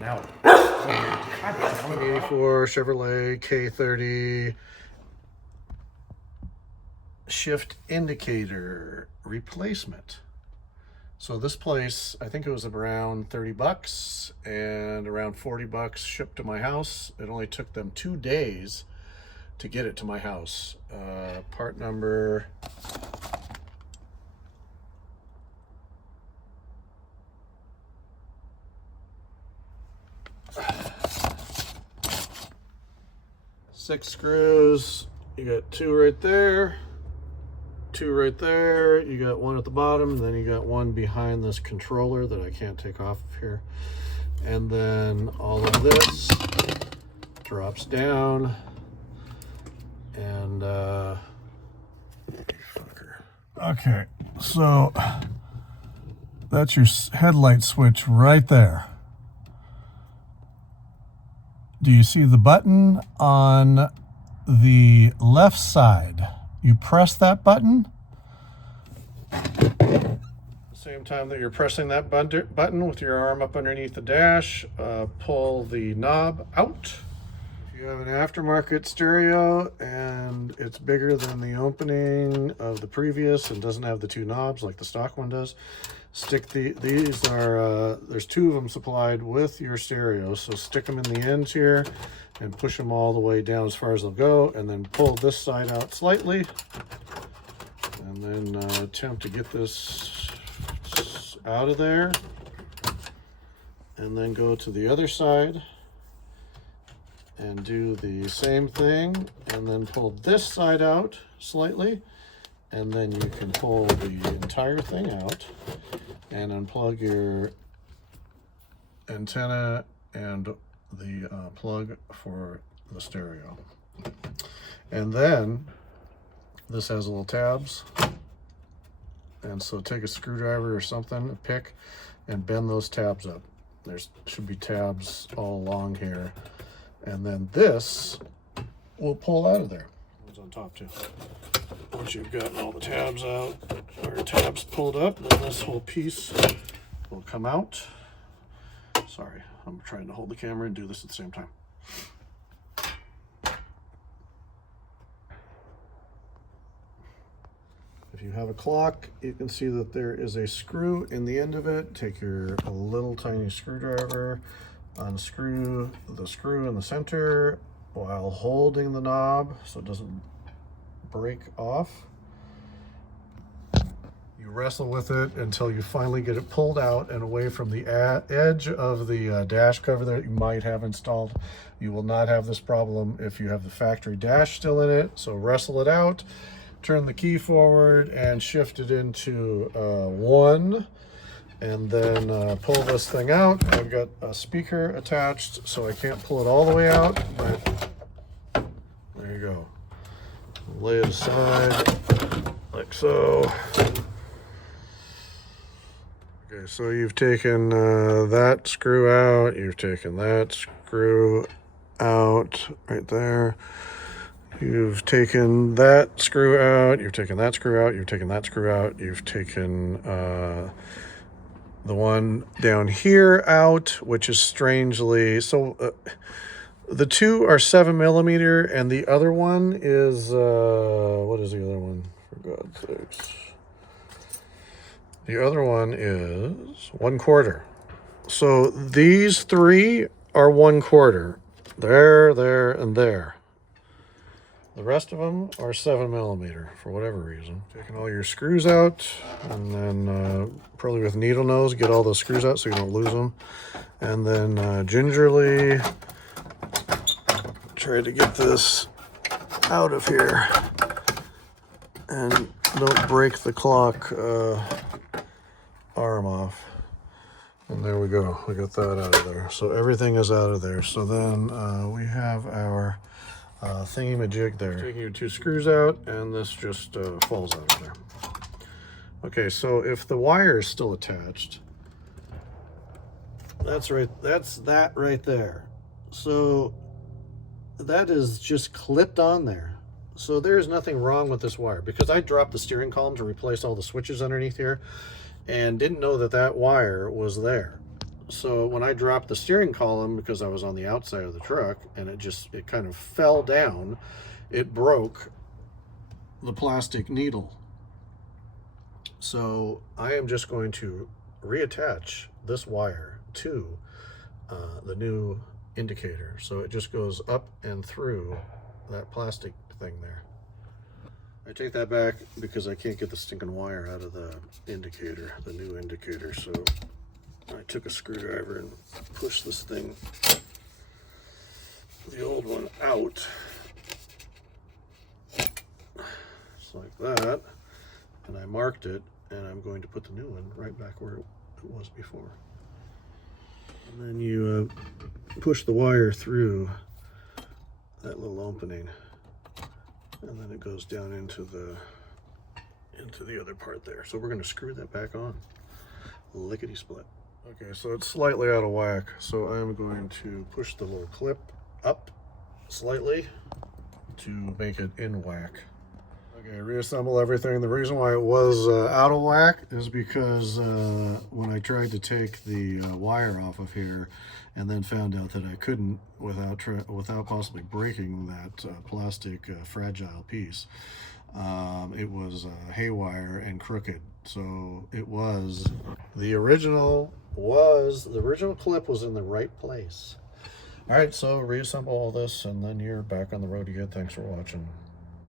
Now, 84 Chevrolet K30 shift indicator replacement. So this place, I think it was around 30 bucks and around 40 bucks shipped to my house. It only took them 2 days to get it to my house. Part number six screws. You got 2 right there, 2 right there. You got 1 at the bottom, and then you got 1 behind this controller that I can't take off of here. And then all of this drops down, and okay, so that's your headlight switch right there. Do you see the button on the left side? You press that button. At the same time that you're pressing that button with your arm up underneath the dash, pull the knob out. If you have an aftermarket stereo and it's bigger than the opening of the previous and doesn't have the 2 knobs like the stock one does, stick these are there's 2 of them supplied with your stereo, so stick them in the ends here and push them all the way down as far as they'll go, and then pull this side out slightly, and then attempt to get this out of there, and then go to the other side and do the same thing, and then pull this side out slightly, and then you can pull the entire thing out and unplug your antenna and the plug for the stereo. And then this has little tabs, and so take a screwdriver or something, a pick, and bend those tabs up. There should be tabs all along here, and then this will pull out of there. It's on top too. Once you've gotten all the tabs out, or tabs pulled up, then this whole piece will come out. Sorry, I'm trying to hold the camera and do this at the same time. If you have a clock, you can see that there is a screw in the end of it. Take your little tiny screwdriver, unscrew the screw in the center while holding the knob so it doesn't break off. You wrestle with it until you finally get it pulled out and away from the edge of the dash cover that you might have installed. You will not have this problem if you have the factory dash still in it, so wrestle it out, turn the key forward and shift it into 1, and then pull this thing out. I've got a speaker attached, so I can't pull it all the way out, but there you go. Lay it aside like so. Okay, so you've taken that screw out, you've taken that screw out right there. You've taken that screw out, you've taken that screw out, you've taken that screw out, you've taken the one down here out, which is strangely, so the 2 are 7mm, and the other one is, what is the other one, for God's sakes? The other one is 1/4. So these 3 are 1/4. There, and there. The rest of them are 7mm for whatever reason. Taking all your screws out, and then probably with needle nose, get all those screws out so you don't lose them. And then gingerly try to get this out of here, and don't break the clock arm off. And there we go, we got that out of there. So everything is out of there. So then we have our thingy-majig there. Taking your 2 screws out, and this just falls out of there. Okay, so if the wire is still attached, that's that right there. So that is just clipped on there. So there's nothing wrong with this wire, because I dropped the steering column to replace all the switches underneath here. and didn't know that that wire was there. So when I dropped the steering column, because I was on the outside of the truck, and it kind of fell down, it broke the plastic needle. So I am just going to reattach this wire to the new indicator. So it just goes up and through that plastic thing there. I take that back because I can't get the stinking wire out of the indicator, the new indicator. So I took a screwdriver and pushed this thing, the old one, out. Just like that. And I marked it, and I'm going to put the new one right back where it was before. And then you push the wire through that little opening, and then it goes down into the other part there. So we're going to screw that back on, lickety split. Okay, so it's slightly out of whack, so I'm going to push the little clip up slightly to make it in whack. Okay, reassemble everything. The reason why it was out of whack is because when I tried to take the wire off of here and then found out that I couldn't without possibly breaking that plastic fragile piece, it was haywire and crooked. So it was, the original clip was in the right place. All right, so reassemble all this and then you're back on the road again. Thanks for watching.